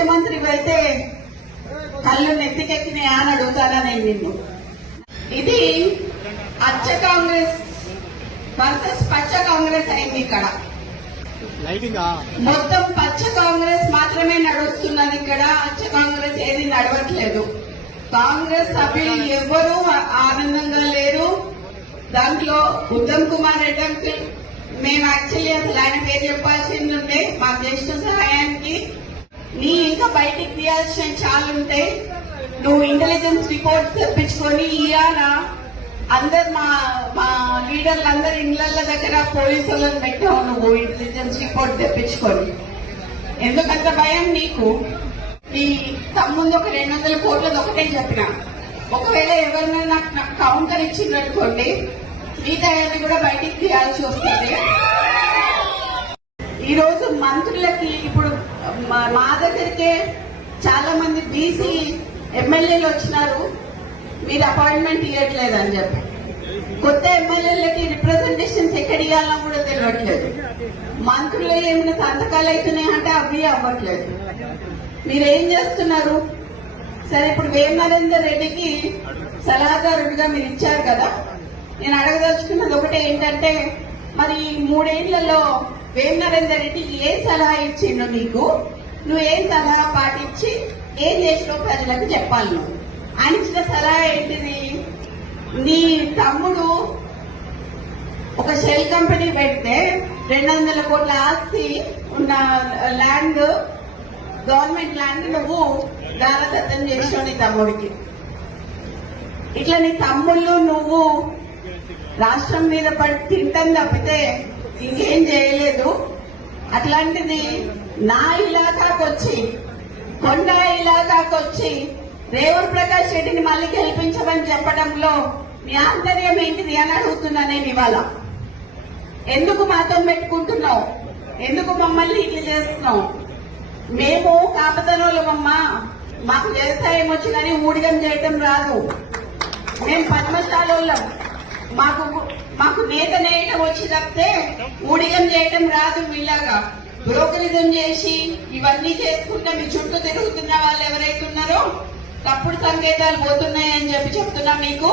ముఖ్యమంత్రి అయితే కళ్ళు నెత్తికెక్కినాయా అని అడుగుతానా నేను నిన్ను. ఇది అచ్చ కాంగ్రెస్ వర్సెస్ పచ్చ కాంగ్రెస్ అయింది. ఇక్కడ మొత్తం పచ్చ కాంగ్రెస్ మాత్రమే నడుస్తున్నది. ఇక్కడ అచ్చ కాంగ్రెస్ ఏది నడవట్లేదు. కాంగ్రెస్ సభ్యులు ఎవ్వరూ ఆనందంగా లేరు. దాంట్లో ఉత్తమ్ కుమార్ రెడ్డి అంకుల్, మేము యాక్చువల్లీ అసలు ఆయన పేరు చెప్పాల్సింది ఉంటే మా జ్యేష్ఠ సహాయానికి నీ ఇంకా బయటికి తీయాల్సిన చాలా ఉంటాయి. నువ్వు ఇంటెలిజెన్స్ రిపోర్ట్స్ తెప్పించుకొని ఇవాళ అందరు మా లీడర్లు అందరు ఇళ్ల దగ్గర పోలీసులను పెట్టావు. నువ్వు ఇంటెలిజెన్స్ రిపోర్ట్ తెప్పించుకొని ఎందుకంత భయం నీకు? నీ తమ్ముందు ఒక 200 కోట్లది ఒకటే చెప్పిన, ఒకవేళ ఎవరినైనా నాకు కౌంటర్ ఇచ్చిందనుకోండి మిగతా కూడా బయటికి తీయాల్సి వస్తుంది. ఈ రోజు మంత్రులకి ఇప్పుడు మా దగ్గరికే చాలా మంది బీసీ ఎమ్మెల్యేలు వచ్చినారు, మీరు అపాయింట్మెంట్ ఇవ్వట్లేదని చెప్పి. కొత్త ఎమ్మెల్యేలకి రిప్రజెంటేషన్స్ ఎక్కడ ఇవ్వాలన్నా కూడా తెలియట్లేదు. మంత్రులు ఏమైనా సంతకాలు అవుతున్నాయంటే అవి అవ్వట్లేదు. మీరేం చేస్తున్నారు? సరే, ఇప్పుడు వేం నరేందర్ రెడ్డికి సలహాదారుడిగా మీరు ఇచ్చారు కదా, నేను అడగదలుచుకున్నది ఒకటే ఏంటంటే, మరి 3 ఏళ్లలో వేం నరేందర్ రెడ్డి ఏం సలహా ఇచ్చిండు నీకు? నువ్వు ఏం సలహా పాటించి ఏం చేసినావు ప్రజలకు చెప్పాలి. నువ్వు ఆయన ఇచ్చిన సలహా ఏంటిది? నీ తమ్ముడు ఒక షెల్ కంపెనీ పెడితే 200 కోట్ల ఆస్తి ఉన్న ల్యాండ్, గవర్నమెంట్ ల్యాండ్ నువ్వు దారదత్తం చేసావు నీ తమ్ముడికి. ఇట్లా నీ తమ్ముళ్ళు నువ్వు రాష్ట్రం మీద పడి తింటాం తప్పితే ఇంకేం చేయలేదు. అట్లాంటిది నా ఇలాకాకు వచ్చి, కొండ ఇలాకాకు వచ్చి రేవూర్ ప్రకాష్ రెడ్డిని మళ్ళీ గెలిపించమని చెప్పడంలో మీ ఆంతర్యం ఏంటిది అని అడుగుతున్నా నేను ఇవాళ. ఎందుకు మాతో పెట్టుకుంటున్నావు? ఎందుకు మమ్మల్ని ఇట్లా చేస్తున్నావు? మేము కాపతనోళ్ళమమ్మా, మాకు వ్యవసాయం వచ్చి కానీ ఊడిగం చేయటం రాదు. మేము పద్మశాలోళ్ళం, మాకు నేత నేయటం వచ్చి తప్పితే ఊడిగం చేయటం రాదు. మీలాగా బ్రోకరిజం చేసి ఇవన్నీ చేసుకుంటే మీ చుట్టూ తిరుగుతున్న వాళ్ళు ఎవరైతే ఉన్నారో తప్పుడు సంకేతాలు పోతున్నాయని చెప్పి చెప్తున్నా మీకు.